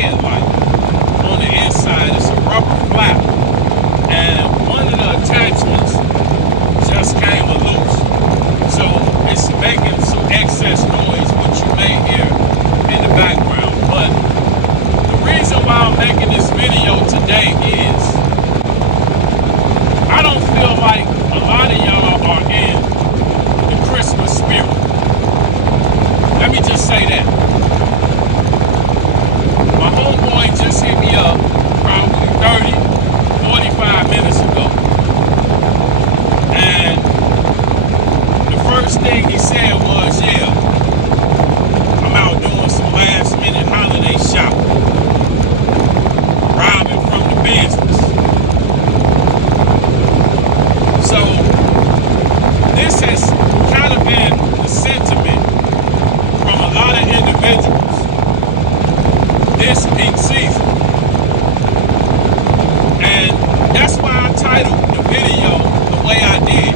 headlight. On the inside, it's a rubber flap, and one of the attachments just came loose. So it's making some excess noise, which you may hear in the background. But the reason why I'm making this video today is I don't feel like a lot of y'all are in the Christmas spirit. Let me just say that. My homeboy just hit me up probably 30, 45 minutes ago. And the first thing he said was, yeah, I'm out doing some last minute holiday shopping. Robbing from the business. So this has kind of been the sentiment from a lot of individuals this peak season. And that's why I titled the video the way I did.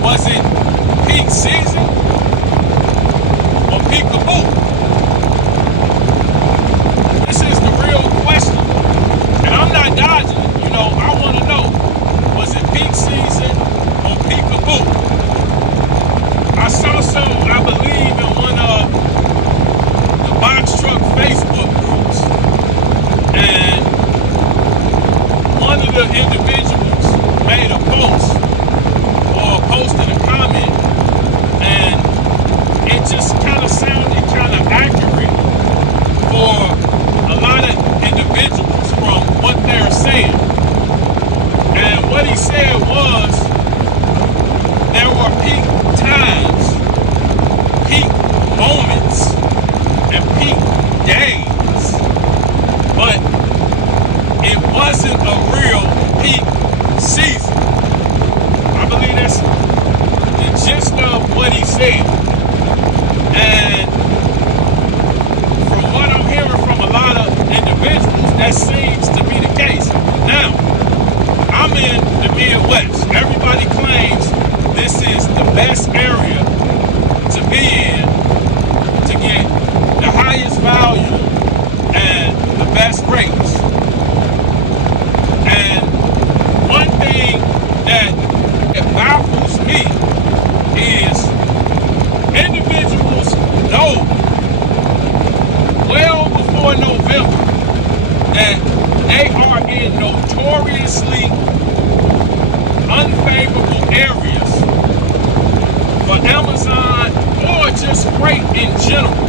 Was it peak season or peekaboo? This is the real question. And I'm not dodging it. You know, I want to know, was it peak season or peekaboo? I saw some, I believe, in one of the box truck Facebook groups, and one of the individuals made a post or posted a comment, and it just kind of sounded kind of accurate for a lot of individuals from what they're saying. And what he said was, there were peak times, peak moments, and peak days, but it wasn't a real peak season. I believe that's the gist of what he said. And from what I'm hearing from a lot of individuals, that seems to be the case. Now, I'm in the Midwest. Everybody claims this is the best area to be in to get the highest value and the best rates. And one thing that baffles me is individuals know well before November that they are in notoriously unfavorable areas for Amazon or just freight in general.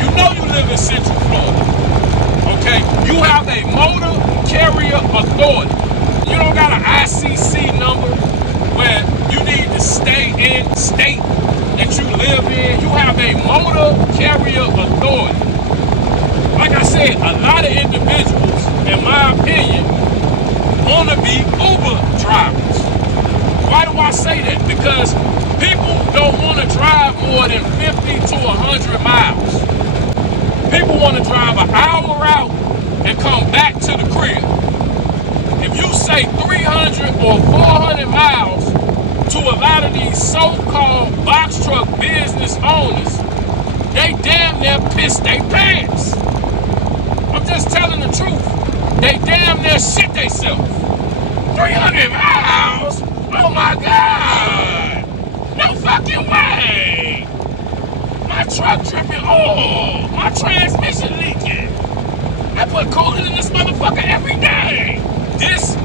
You know you live in Central Florida, okay? You have a motor carrier authority. You don't got an ICC number where you need to stay in state that you live in. You have a motor carrier authority. Like I said, a lot of individuals, in my opinion, want to be Uber drivers. Why do I say that? Because people don't want to drive more than 50 to 100 miles. People want to drive an hour out and come back to the crib. If you say 300 or 400 miles to a lot of these so-called box truck business owners, they damn near piss their pants. I'm just telling the truth. They damn near shit themselves. 300 miles? Oh my God! No fucking way! My truck tripping. Oh, my transmission leaking. I put coolant in this motherfucker every day. This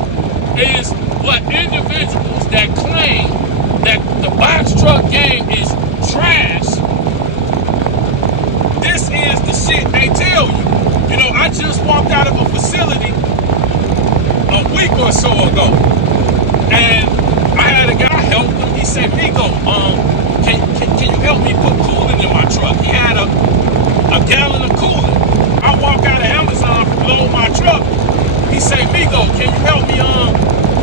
is what individuals that claim that the box truck game is trash, this is the shit they tell you. You know, I just walked out of a facility a week or so ago, and I had a guy help him. He said, Nico, can you help me put coolant in my truck? He had a gallon of coolant. I walk out of Amazon, load my truck. He said, Migo, can you help me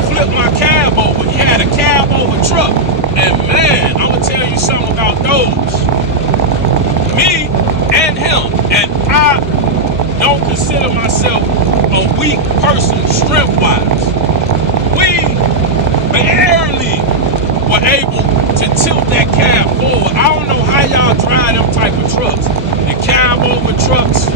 flip my cab over? He had a cab over truck. And man, I'm gonna tell you something about those. Me and him, and I don't consider myself a weak person strength-wise. We barely were able to tilt that cab forward. I don't know how y'all drive them type of trucks. The cab over trucks,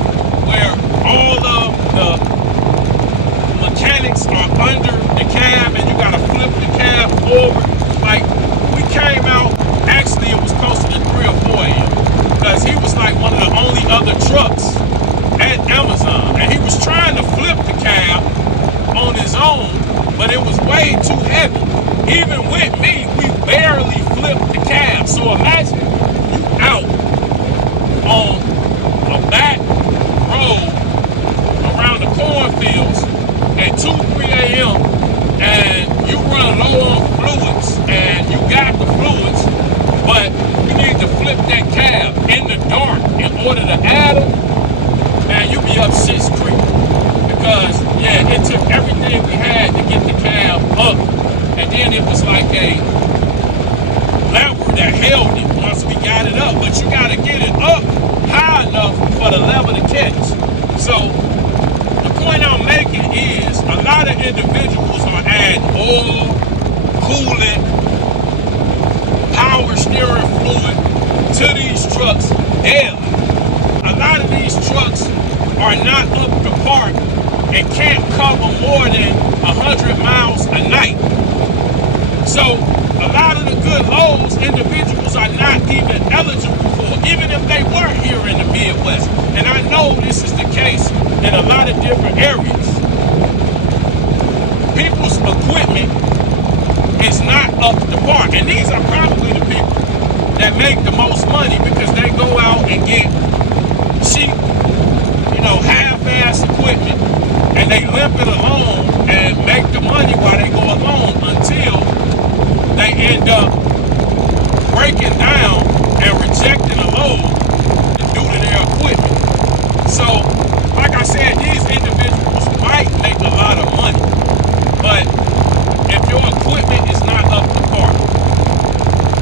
even with me, we barely flipped the cab. So imagine you out on a back road around the cornfields at 2, 3 a.m. and you run low on fluids and you got the fluids, but you need to flip that cab in the dark in order to add them, man, you be up shit's creek. Because, yeah, it took everything we had to get the cab up. And then it was like a lever that held it once we got it up. But you got to get it up high enough for the lever to catch. So the point I'm making is a lot of individuals are adding oil, coolant, power steering fluid to these trucks daily. A lot of these trucks are not up to par and can't cover more than 100 miles a night. So a lot of the good loads individuals are not even eligible for, even if they were here in the Midwest. And I know this is the case in a lot of different areas. People's equipment is not up to par. And these are probably the people that make the most money because they go out and get cheap, half-ass equipment, and they limp it along and make the money while they go along until they end up breaking down and rejecting a load due to their equipment. So, like I said, these individuals might make a lot of money, but if your equipment is not up to par,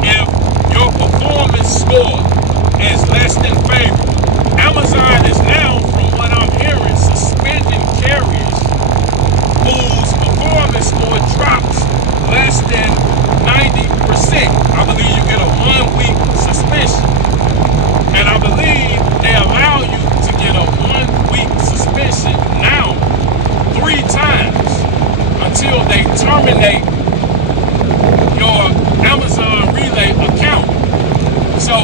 if your performance score is less than favorable, Amazon is now, from what I'm hearing, suspending carriers whose performance score drops less than 90%. I believe you get a 1-week suspension. And I believe they allow you to get a 1-week suspension now 3 times until they terminate your Amazon Relay account. So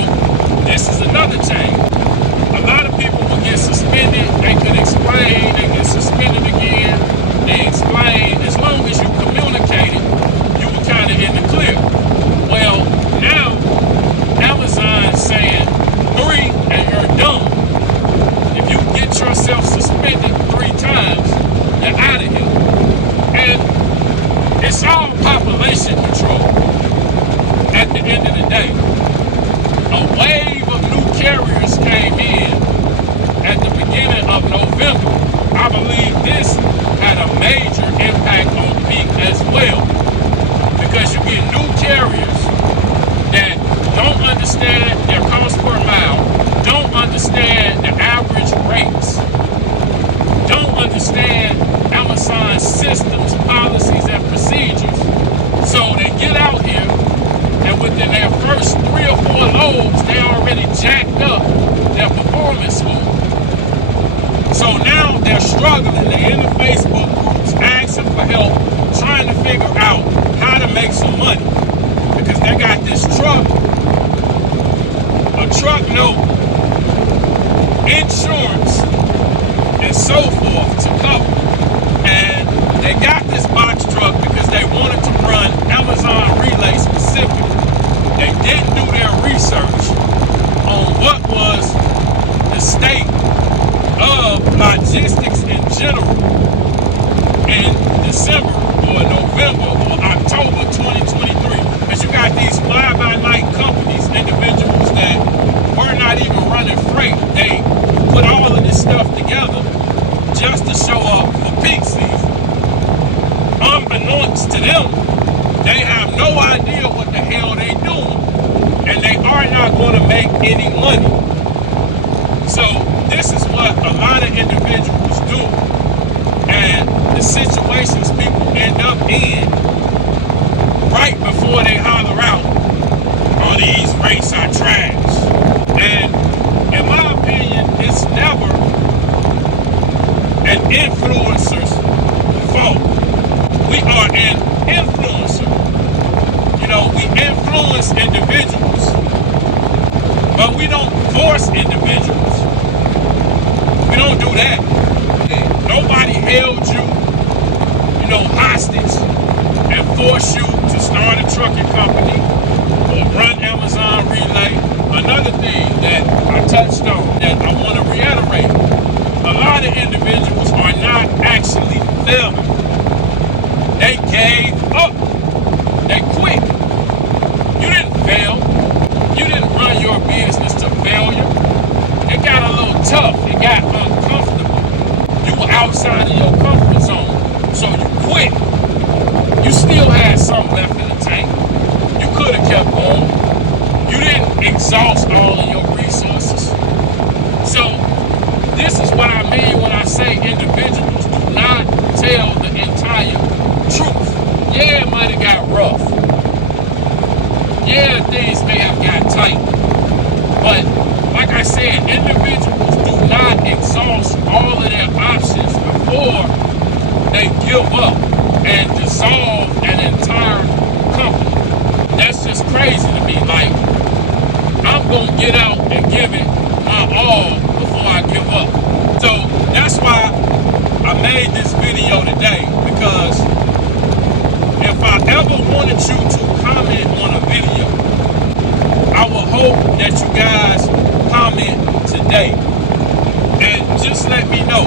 this is another change. A lot of people will get suspended, they could explain, they get suspended again, they explain. As long as you communicated, you were kind of in the clear. Well, now Amazon is saying 3 and you're done. If you get yourself suspended 3 times, you're out of here. And it's all population control at the end of the day. A wave of new carriers came in at the beginning of November. I believe this had a major impact on peak as well, because you get new carriers that don't understand their cost per mile, don't understand the average rates, don't understand Amazon systems, policies, and procedures. So they get out here, and within their first 3 or 4 loads, they already jacked up their performance score. So now they're struggling. They're in the Facebook groups asking for help, trying to figure out how to make some money. Because they got this truck, a truck note, insurance, and so forth to cover. And they got this box truck because they wanted to run Amazon Relay specifically. They didn't do their research on what was the state of logistics in general in December or November or October 2023. Because you got these fly-by-night companies, individuals that were not even running freight. They put all of this stuff together just to show up for peak season. Unbeknownst to them, they have no idea what the hell they doing, and they are not going to make any money. So this is what a lot of individuals do, and the situations people end up in right before they holler out, "Oh, these rates are trash." And in my opinion, it's never an influencer's fault. We are an influencer. We influence individuals, but we don't force individuals. We don't do that. Nobody held you, hostage and force you to start a trucking company or run Amazon Relay. Another thing that I touched on that I want to reiterate, a lot of individuals are not actually failing. They gave up. They quit. You didn't fail. You didn't run your business to failure. It got a little tough. It got uncomfortable. You were outside of your comfort zone. So you quit. You still had some left in the tank. You could have kept going. You didn't exhaust all of your resources. So this is what I mean when I say individuals do not tell the entire truth. Yeah, it might have got rough. Yeah, things may have got tight. But like I said, individuals do not exhaust all of their options before they give up and dissolve an entire company. That's just crazy to me. Like, I'm going to get out and give it my all before I give up. So that's why I made this video today, because if I ever wanted you to comment on a video, I would hope that you guys comment today and just let me know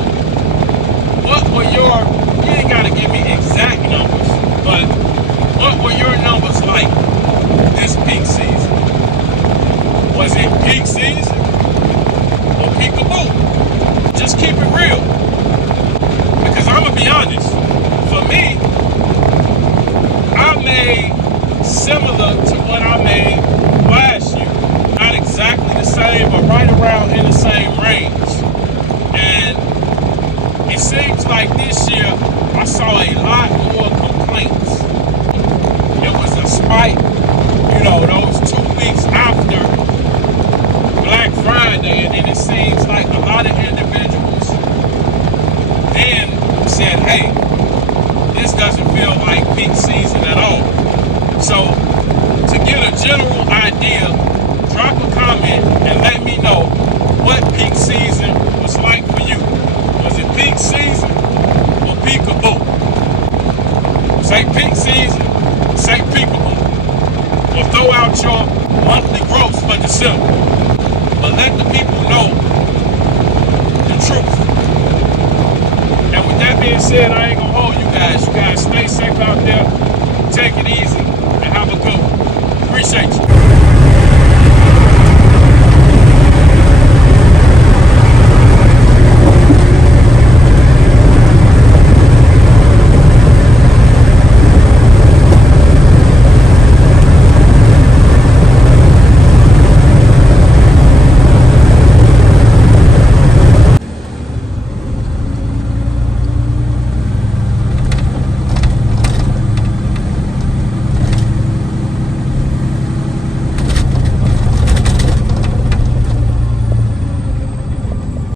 what were your, you ain't got to give me exact numbers, but what were your numbers like this peak season? Was it peak season or peekaboo? Just keep it real. Because I'm going to be honest, for me, I made similar to what I made last year. Not exactly the same, but right around in the same range. And it seems like this year I saw a lot more complaints. It was a spike, you know, those 2 weeks after Black Friday, and then it seems like a lot of individuals then said, hey, this doesn't feel like peak season at all. So to get a general idea, drop a comment and let me know what peak season was like for you. Was it peak season or peekaboo? Say peak season, say peekaboo. Or throw out your monthly gross for December. But let the people know the truth. And with that being said, I ain't gonna hold you guys. You guys stay safe out there. Take it easy and have a good one. Appreciate you.